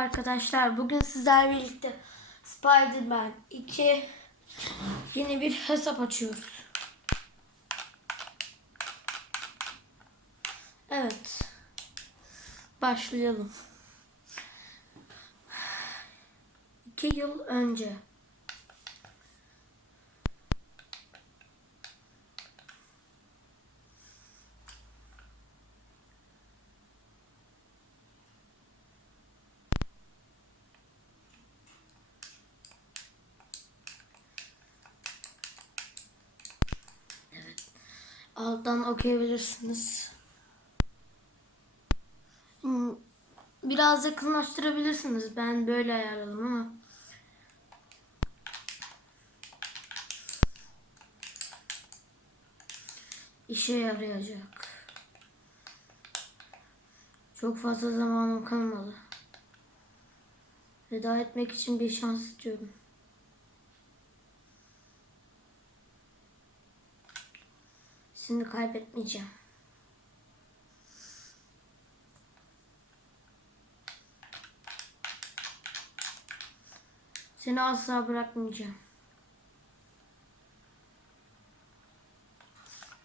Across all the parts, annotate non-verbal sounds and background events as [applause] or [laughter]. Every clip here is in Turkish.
arkadaşlar. Bugün sizlerle birlikte Spider-Man 2 yeni bir hesap açıyoruz. Evet. Başlayalım. 2 yıl önce. Alttan okuyabilirsiniz. Hmm, Biraz yakınlaştırabilirsiniz. Ben böyle ayarladım ama. İşe yarayacak. Çok fazla zamanım kalmadı. Veda etmek için bir şans istiyorum. Seni kaybetmeyeceğim. Seni asla bırakmayacağım.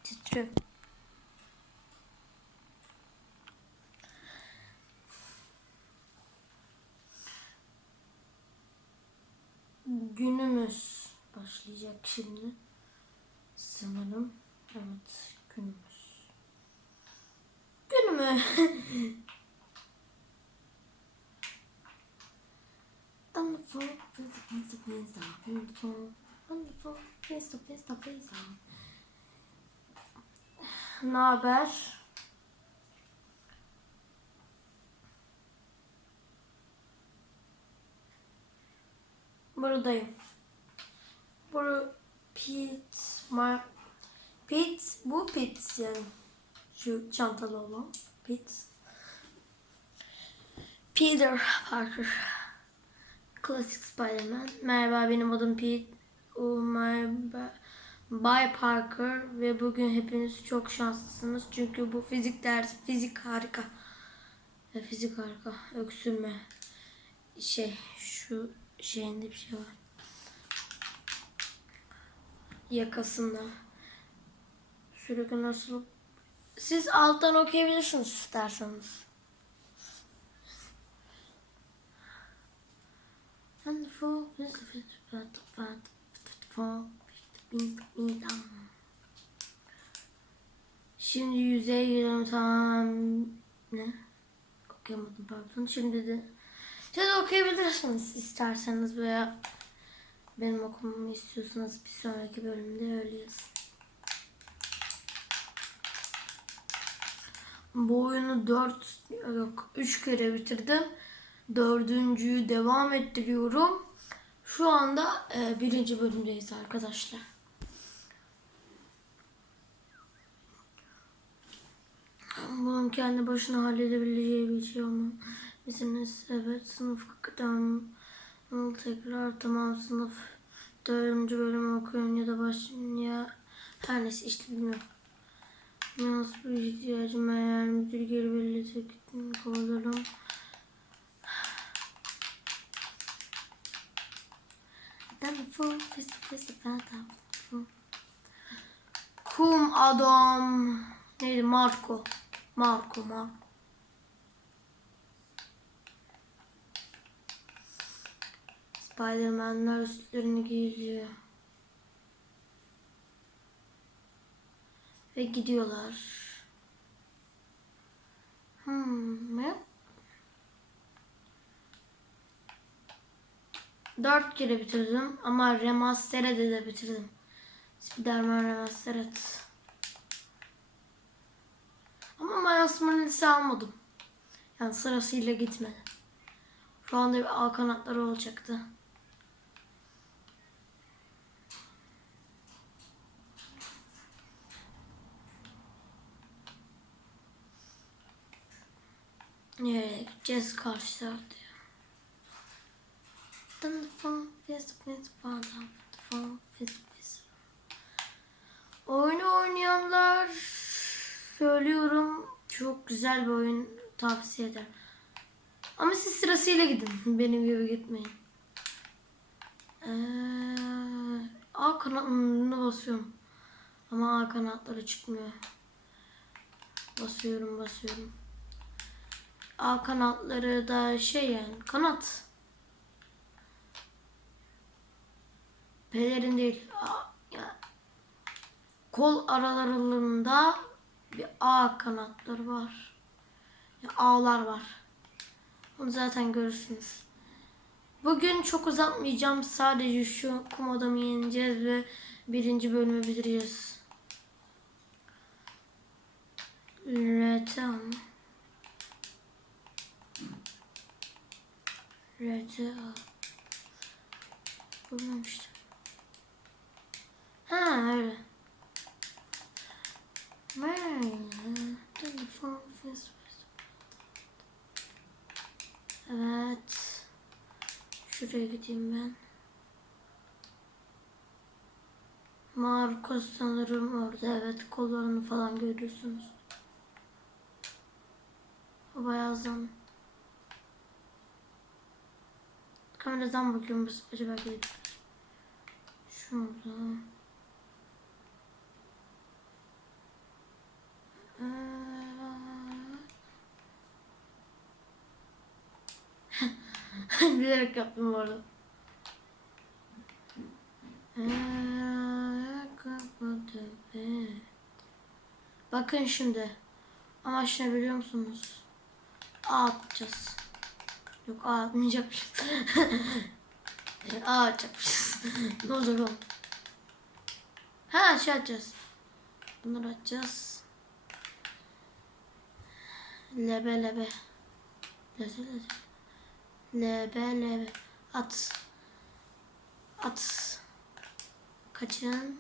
Titriyor. Günümüz başlayacak şimdi. Sanırım. Evet, günümüz. Günümü. Wonderful, wonderful, wonderful, wonderful, to face to face. Ne haber? Buradayım. Buru Pete, Mark, Pete, bu Pete yani. Şu çantalı olan Pete. Peter Parker. Klasik Spider-Man. Merhaba benim adım Pete. Oh, merhaba. Bay Parker ve bugün hepiniz çok şanslısınız çünkü bu fizik dersi fizik harika. Ve fizik harika. Öksürme. Şey şu şeyinde bir şey var. Yakasında. Sürekli nasıl siz alttan okuyabilirsiniz isterseniz. Wonderful, wonderful, wonderful, wonderful. Şimdi yüzeye giriyorum tamam. Ne? Okuyamadım pardon. Şimdi de siz okuyabilirsiniz isterseniz veya benim okumamı istiyorsanız bir sonraki bölümde öyle yazın. Bu oyunu 4 yok 3 kere bitirdim. Dördüncüyü devam ettiriyorum. Şu anda e, birinci bölümdeyiz arkadaşlar. Bunun kendi başına halledebileceği bir şey olmalı. Misiniz? Evet. Sınıf tamam. Tekrar tamam sınıf. Dördüncü bölümü okuyun ya da baş ya her neyse işte bilmiyorum. Nasıl bir ihtiyacım eğer müdür geri verirse kovalarım. Kum adam. Neydi? Marco. Marco, Marco. Spiderman'ler üstlerini giyiliyor. Ve gidiyorlar. Hmm, ne? Dört kere bitirdim ama remastered'e de bitirdim. Spiderman Remastered. Ama Miles Morales'i almadım. Yani sırasıyla gitmedi. Şu anda bir al kanatları olacaktı. Nereye gideceğiz karşı tarafta? Wonderful, wonderful, wonderful, wonderful. Oyunu oynayanlar söylüyorum çok güzel bir oyun tavsiye ederim. Ama siz sırasıyla gidin. Benim gibi gitmeyin. Ee, A kanatlarına basıyorum. Ama A kanatları çıkmıyor. Basıyorum basıyorum. A kanatları da şey yani kanat. Pelerin değil. A, ya, kol aralarında bir A kanatları var. Ya, A'lar var. Onu zaten görürsünüz. Bugün çok uzatmayacağım. Sadece şu kum adamı yeneceğiz ve birinci bölümü bitireceğiz. Retam. Retam. Bulmamıştım. Ha öyle. Telefon, Facebook. Evet. Şuraya gideyim ben. Marcos sanırım orada. Evet kollarını falan görüyorsunuz. O bayağı zam. Kameradan bakıyorum acaba gelip. Şurada. Ee, [laughs] Bilerek yaptım bu arada. Ee, Bakın şimdi. Amaç ne biliyor musunuz? A. Yok A atmayacakmışız. [laughs] A atacakmışız. ne olacak oğlum? Ha şey atacağız. Bunları atacağız. Lebe lebe. Lebe lebe. Lebe lebe. At. At. Kaçın.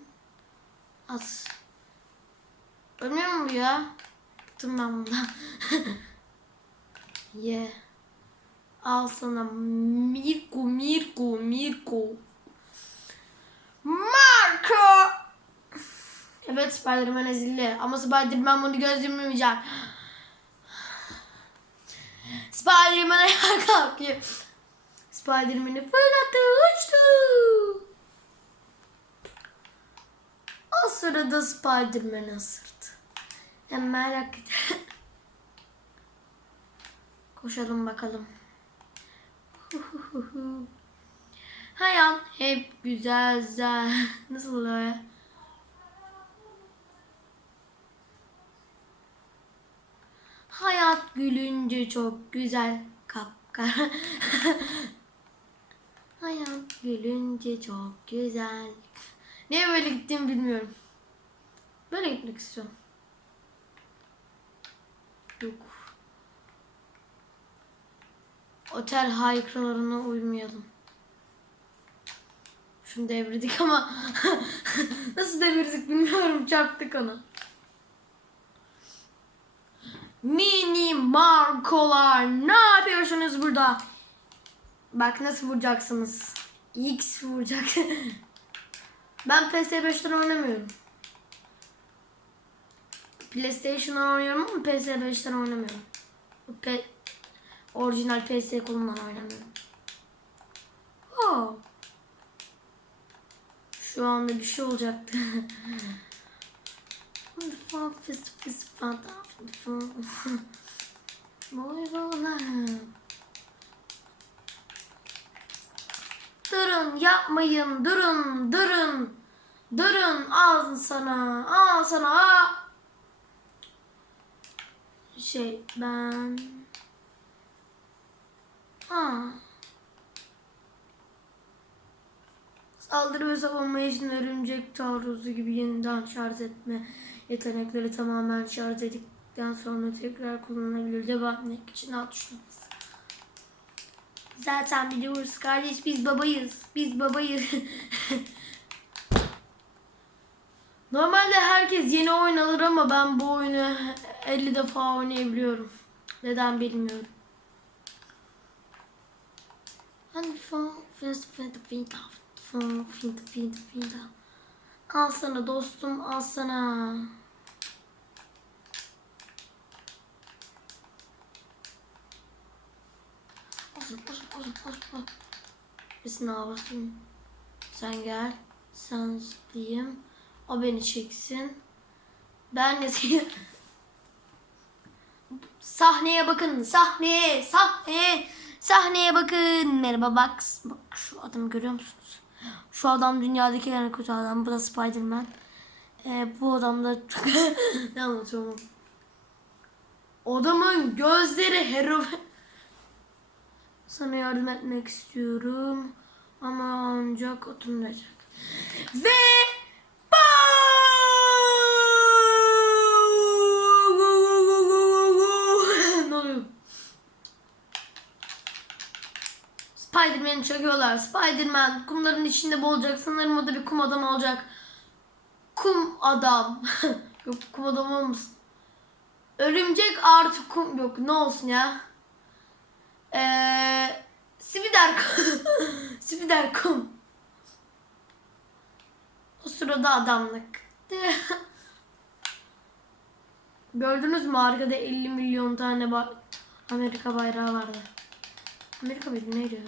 At. Ölmüyor mu ya? Bıktım ben bundan. [laughs] Ye. Al sana Mirko, Mirko, Mirko. Marco! Evet Spider-Man ezildi. Ama Spider-Man bunu göz yummayacak. Spider-Man ayağa kalkıyor. Spider-Man'i fırlattı uçtu. O sırada Spider-Man ısırdı. Ya merak et. [laughs] Koşalım bakalım. [laughs] Hayat hep güzel. [laughs] Nasıl oluyor ya? Hayat gülünce çok güzel kapkara. [laughs] Hayat gülünce çok güzel. Niye böyle gittiğimi bilmiyorum. Böyle gitmek istiyorum. Yok. Otel haykırlarına uymayalım. Şunu devirdik ama [laughs] nasıl devirdik bilmiyorum çarptık onu. Mini Markolar ne yapıyorsunuz burada? Bak nasıl vuracaksınız. X vuracak. [laughs] ben PS5'ten oynamıyorum. PlayStation'dan oynuyorum ama PS5'ten oynamıyorum. Bu P orijinal PS kolundan oynamıyorum. Oh. Şu anda bir şey olacaktı. Durun yapmayın durun durun. Durun al sana al sana. Şey ben ha. Saldırı ve savunma için örümcek taarruzu gibi yeniden şarj etme yetenekleri tamamen şarj edildikten sonra tekrar kullanılabilir. Devam etmek için alt tuşuna. Zaten biliyoruz kardeş biz babayız. Biz babayız. [laughs] Normalde herkes yeni oyun alır ama ben bu oyunu 50 defa oynayabiliyorum. Neden bilmiyorum. Hani falan fast finta falan finta finta finta. Al sana dostum al sana. Uzun uzun uzun uzun. uzun. Birisini havasın. Sen gel. Sen zıplayayım. O beni çeksin. Ben de seni... [laughs] Sahneye bakın. Sahneye. Sahneye. Sahneye bakın. Merhaba bak. Bak şu adamı görüyor musunuz? Şu adam dünyadaki en kötü adam. Bu da Spider-Man. Ee, bu adam da çok... [laughs] ne anlatıyorum? Adamın gözleri hero... Sana yardım etmek istiyorum. Ama ancak oturmayacak. Ve ne oluyor? Çekiyorlar. Spider-Man kumların içinde boğulacak. Sanırım o da bir kum adam olacak. Kum adam. [laughs] yok kum adam olmasın. Örümcek artı kum yok ne olsun ya. Eee Spider kum. [laughs] Spider kum. O sırada adamlık. [laughs] Gördünüz mü arkada 50 milyon tane ba- Amerika bayrağı vardı. Amerika mıydı neydi?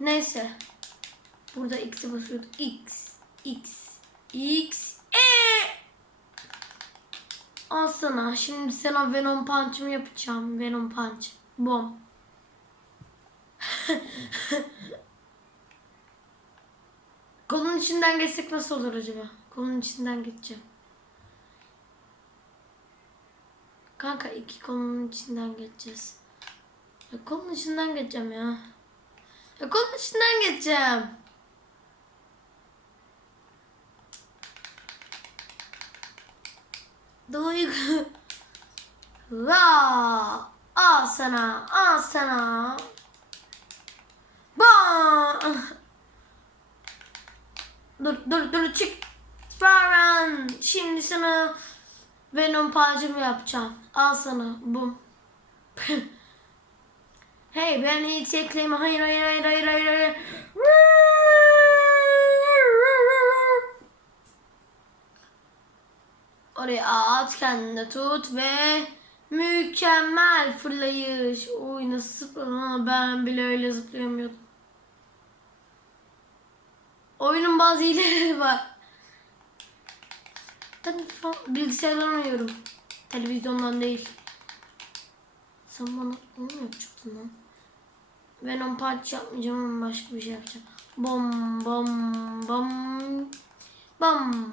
Neyse. Burada X'e basıyorduk. X, X, X, E. Al sana. Şimdi sana Venom Punch'ımı yapacağım. Venom Punch. Bom. [laughs] Kolun içinden geçsek nasıl olur acaba? Kolun içinden geçeceğim. Kanka iki kolun içinden geçeceğiz. Ya kolun içinden geçeceğim ya. Kolun içinden geçeceğim. Duygu. Va! Al sana, al sana. Ba! Dur, dur, dur, çık. Sparan. Şimdi sana Venom pacımı yapacağım. Al sana. Bum. [laughs] hey ben hiç tekleyim. Hayır, hayır, hayır, hayır, hayır, hayır. Oraya at kendine tut ve mükemmel fırlayış. Oy nasıl zıpladın? Ben bile öyle zıplayamıyordum. Oyunun bazı hileleri var. Ben bilgisayardan oynuyorum. Televizyondan değil. Sen bana onu mu yapacaktın lan? Venom parça yapmayacağım ama başka bir şey yapacağım. Bom bom bom bom.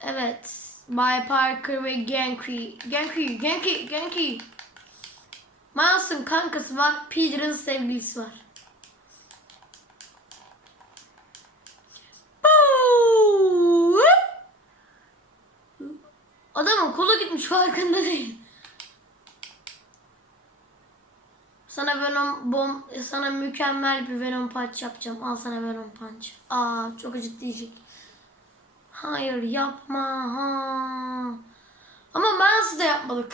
Evet. Bay Parker ve Genki. Genki, Genki, Genki. Miles'ın kankası var. Peter'ın sevgilisi var. Boo! Adamın kolu gitmiş farkında değil. Sana Venom bom sana mükemmel bir Venom punch yapacağım. Al sana Venom punch. Aa çok acıtlayacak. Hayır yapma. Ha. Ama ben size yapmadık.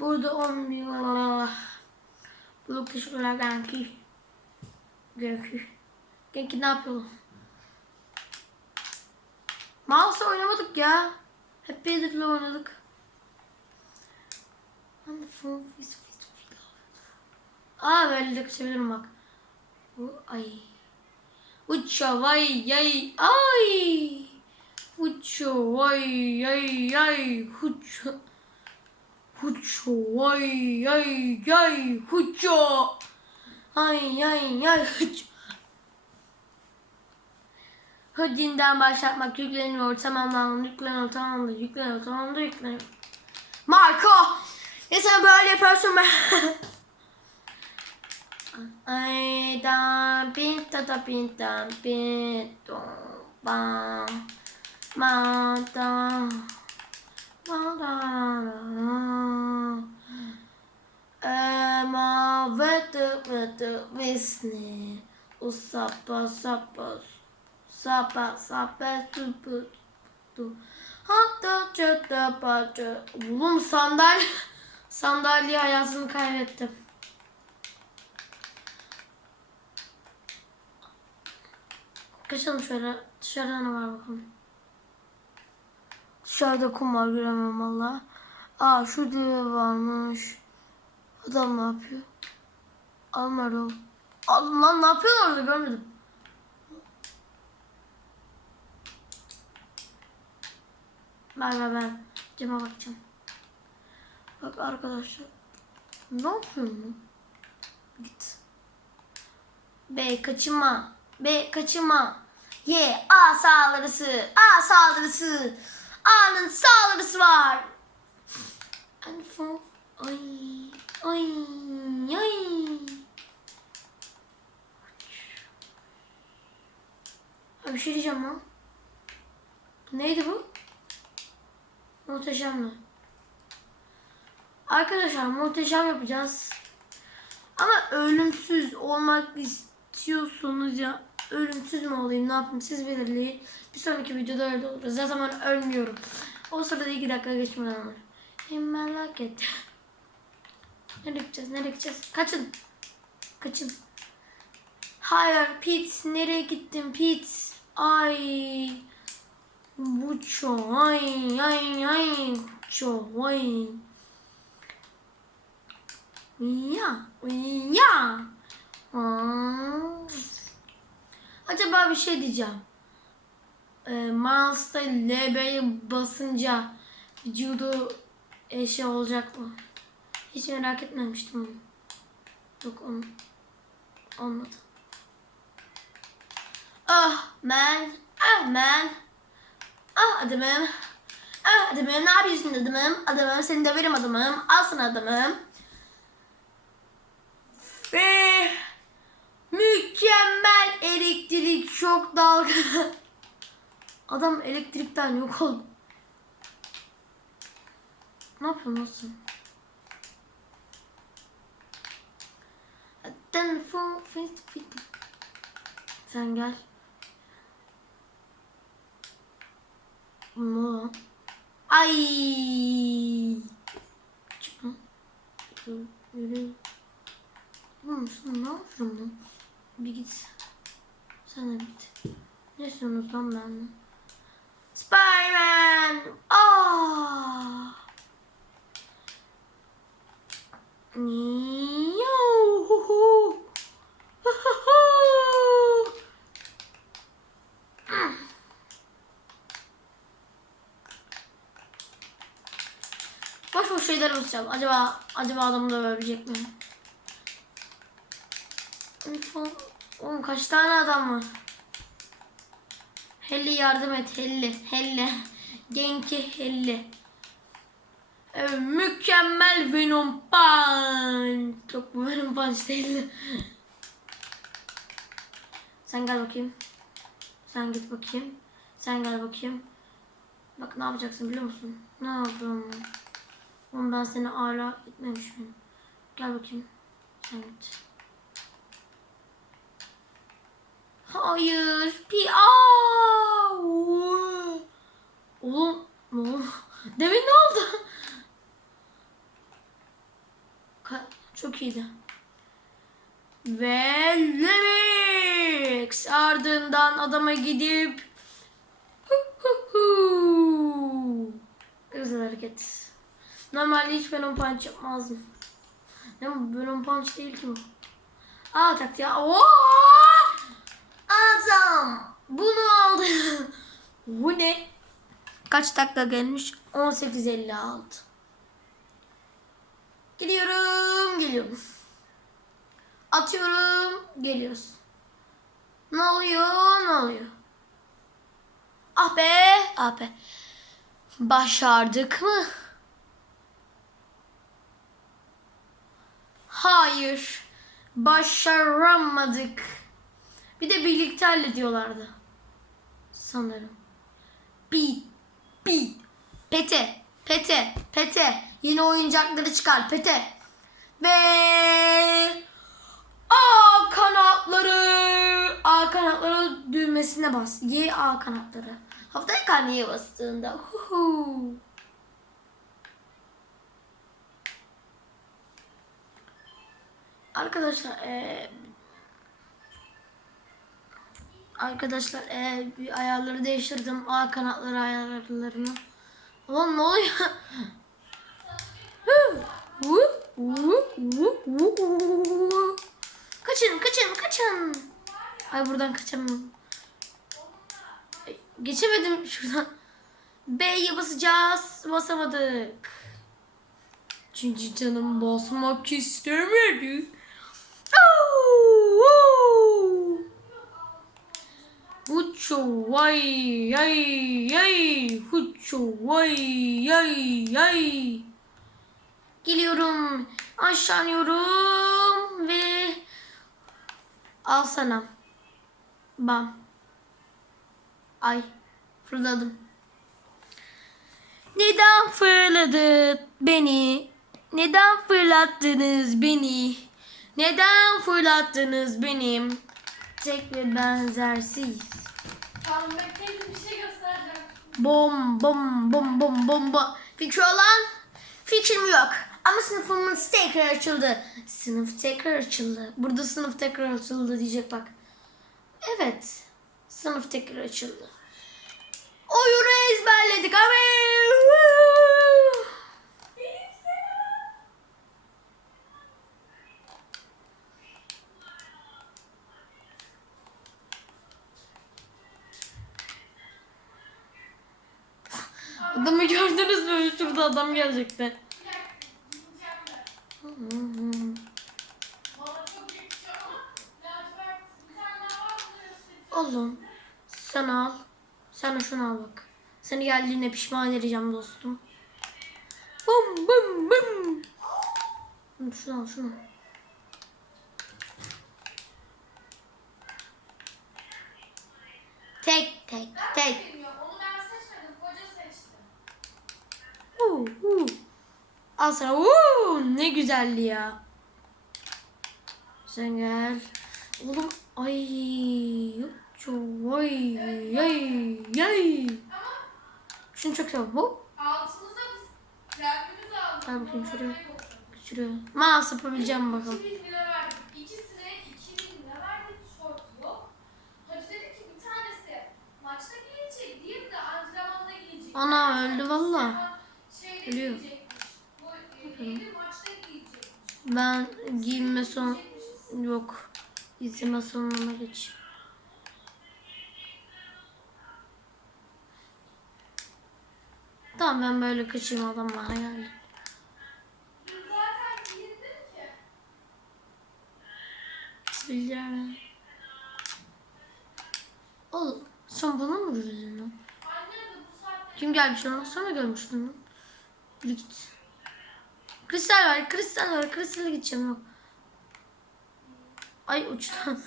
Burada 10 bin Bu teşekkürler Genki. Genki. Genki ne yapıyor? Mouse oynamadık ya. Hep Peter'la oynadık. Wonderful. Aa böyle de bak. Ay. Uça vay yay ay. Uça vay yay yay. Uça. Uça vay yay yay. Uça. Ay yay yay. Uça. Hodinden başlatmak yükleniyor. Tamamlandı. Yükleniyor. Tamamlandı. Yükleniyor. Tamamlandı. Yükleniyor. Marco. Ya sen böyle yapıyorsun ben. [laughs] Ay da pinta da pinta pinto ba ma da ma da Ema vete vete visne usapa sapa sapa sapa supu tu hatta çöte paça Oğlum sandalye [laughs] sandalye hayatını kaybettim. Kaçalım şöyle. Dışarıda ne var bakalım. Dışarıda kum var göremiyorum valla. Aa şurada ev varmış. Adam ne yapıyor? Almaro. Al lan ne yapıyorlar orada görmedim. Ben ben ben. Cama bakacağım. Bak arkadaşlar. Ne yapıyorsun? Git. B kaçınma. B kaçınma. Y A saldırısı. A saldırısı. A'nın saldırısı var. Ay ay ay. Bir şey diyeceğim lan. Neydi bu? Muhteşem mi? Arkadaşlar muhteşem yapacağız. Ama ölümsüz olmak istiyorsunuz ya. Ölümsüz mü olayım ne yapayım siz belirleyin. Bir sonraki videoda öyle olur. Zaten ben ölmüyorum. O sırada iki dakika geçmeden olur. Hey, merak et. Nereye gideceğiz? Nereye gideceğiz? Kaçın. Kaçın. Hayır Pete. Nereye gittin Pete? Ay. Mucho. Ay ay ay. Mucho. Ay. Ya. Ya. Aa. Acaba bir şey diyeceğim. Ee, Miles'ta LB'ye basınca vücudu e, şey olacak mı? Hiç merak etmemiştim onu. Yok onu. Olmadı. Ah man. Ah man. Ah adamım. Ah adamım ne yapıyorsun adamım? Adamım seni döverim adamım. Al sana adamım. Ve mükemmel elektrik şok dalga. [laughs] Adam elektrikten yok oldu. Ne yapıyorsun nasıl? Sen gel. Ne? Ay. Çık lan. Yürü. Oğlum sen ne yapıyorsun? Bir git. Sen de git. Ne istiyorsunuz lan benden? Spiderman! Aa! Yuhu! Huhuhu! Boş boş şeyler basacağım. Acaba acaba adamı dövebilecek miyim? Oğlum kaç tane adam var? Helli yardım et Helli. Helli. Genki Helli. Evet, mükemmel Venom Punch. Yok bu Venom Punch değil. Sen gel bakayım. Sen git bakayım. Sen gel bakayım. Bak ne yapacaksın biliyor musun? Ne yaptım? Oğlum ben seni hala gitmemiş miyim? Gel bakayım. Sen git. Hayır. Pi Aa! Oğlum oldu? Demin ne oldu? Ka- Çok iyiydi. Ve Lemix ardından adama gidip hu hu hu. Güzel hareket. Normalde hiç Venom Punch yapmazdım. Bu Venom Punch değil ki bu. Aa taktı ya. Oo! Adam bunu aldı. [laughs] Bu ne? Kaç dakika gelmiş? 18.56. Gidiyorum, geliyorum. Atıyorum, geliyoruz. Ne oluyor, ne oluyor? Ah be, ah be. Başardık mı? Hayır, başaramadık. Bir de birlikte hallediyorlardı. Sanırım. Bi, bi, pete, pete, pete. Yeni oyuncakları çıkar, pete. Ve A kanatları. A kanatları düğmesine bas. Y A kanatları. Haftaya karneye bastığında. Huhu. Arkadaşlar eee Arkadaşlar e, bir ayarları değiştirdim. A kanatları ayarlarını. Ulan ne oluyor? kaçın kaçın kaçın. Ay buradan kaçamam. Geçemedim şuradan. B'ye basacağız. Basamadık. Çünkü canım basmak istemedi. Huço vay yay yay Huço vay yay yay Geliyorum aşağı iniyorum ve al sana. Bam ay fırladım. Neden fırladı beni? Neden fırlattınız beni? Neden fırlattınız benim tek ve benzersiz Tamam bekleyin bir şey göstereceğim. Bom bom bom bom bomba. Fikri olan fikrim yok. Ama sınıfımız tekrar açıldı. Sınıf tekrar açıldı. Burada sınıf tekrar açıldı diyecek bak. Evet. Sınıf tekrar açıldı. Oyunu ezberledik abi. Adamı gördünüz mü? Şurada adam gelecekti. Oğlum sen al. Sen şunu al bak. Seni geldiğine pişman edeceğim dostum. Bum bum bum. Şunu al şunu. Al sana. Huu, ne güzelli ya. Sen gel. Oğlum ay. Çok vay yay yay. Ama Şunu çok seviyorum. Hop. aldık. Gel bakayım şuraya. Şuraya. Mouse yapabileceğim bakalım. 2000 lira verdik. İkisine 2000 lira verdik. Şort yok. Hoca dedi ki bir tanesi maçta giyecek. Diğeri de. Ana öldü valla. Ölüyor. Bu e, diğeri maçta giyecekmiş. Ben giyinme son yok. İzleme sonuna geç. Tamam ben böyle kaçayım adamla hayal. Bismillah. Oğlum sen bana mı rüzgün lan? Kim gelmiş lan? Sana görmüştüm lan. Yürü git. Kristal var, kristal var. Kristale gideceğim yok. Ay güzel. [laughs]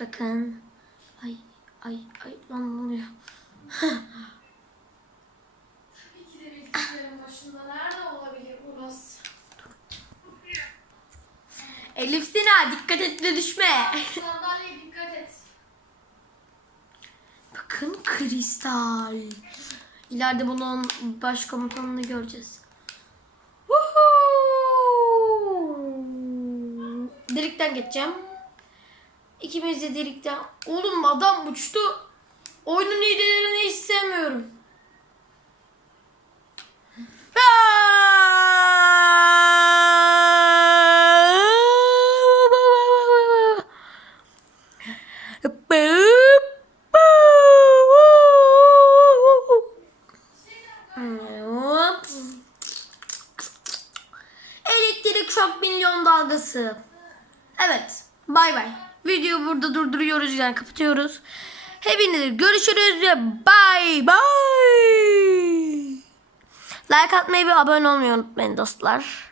Bakın. Ay ay ay lan ne oluyor? Tabii ki de bilgisayarın başında. Nerede olabilir burası? Elif Sina dikkat et de düşme. Sandalyeye dikkat et. Bakın kristal. İleride bunun başkomutanını göreceğiz. Delikten geçeceğim. İkimiz de delikten. Oğlum adam uçtu. Oyunun hilelerini hiç sevmiyorum. Hop. Elektrik şok milyon dalgası. Evet. Bay bay. Videoyu burada yani kapatıyoruz. Hepinize görüşürüz ve bay bay. Like atmayı ve abone olmayı unutmayın dostlar.